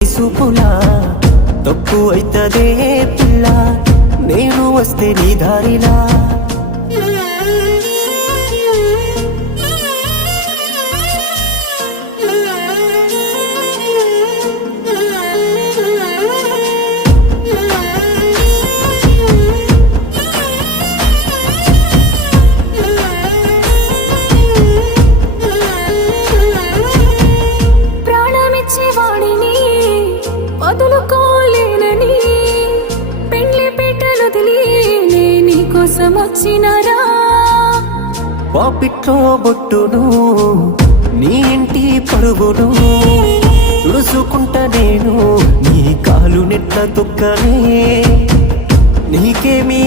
సూపులా తప్పు అయితదే పిల్ల, నేను వస్తే నీ దారిలా. వదులుకోలేనని పెండ్లి పెట్టెలు తెలియని నీకోసం వచ్చినరా. పాపిట్లో బొట్టును నీ ఇంటి పరుగును తుడుచుకుంటా నేను, నీ కాలు నెట్ల తొక్కనే నీకేమీ